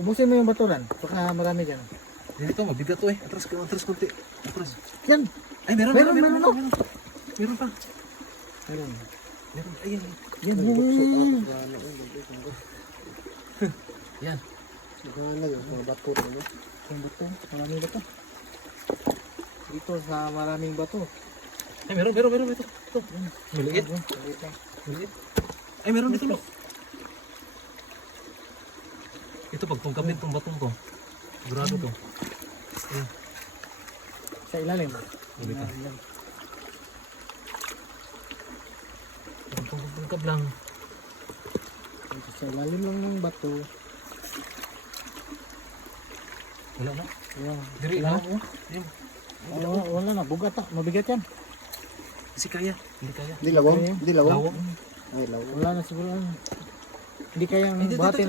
Ubusin mo yung baturan. Baka marami dyan. Dito, mabigat to eh. Atras konti. Atras. Yan. Ay, meron pa. Meron. Ayan. Yan. Yan. Magana yung mga bato. Yung bato. Maraming bato. Dito sa maraming bato. Ay, meron. Ito. Maliit. Ay, meron dito. Ito, pag tungkapin itong batong to. Sigurado to. Ayan. Sa ilalim. Dito. Tungkap lang. Dito sa ilalim lang ng bato. Wala na. Ayan. Diri Wala na. na. Ayan. Wala na. Bugat na. Mabigat yan. Kasi kaya. Hindi kaya. Hindi lawang. Lawang. Wala na siguro. Hindi kayang buhatin.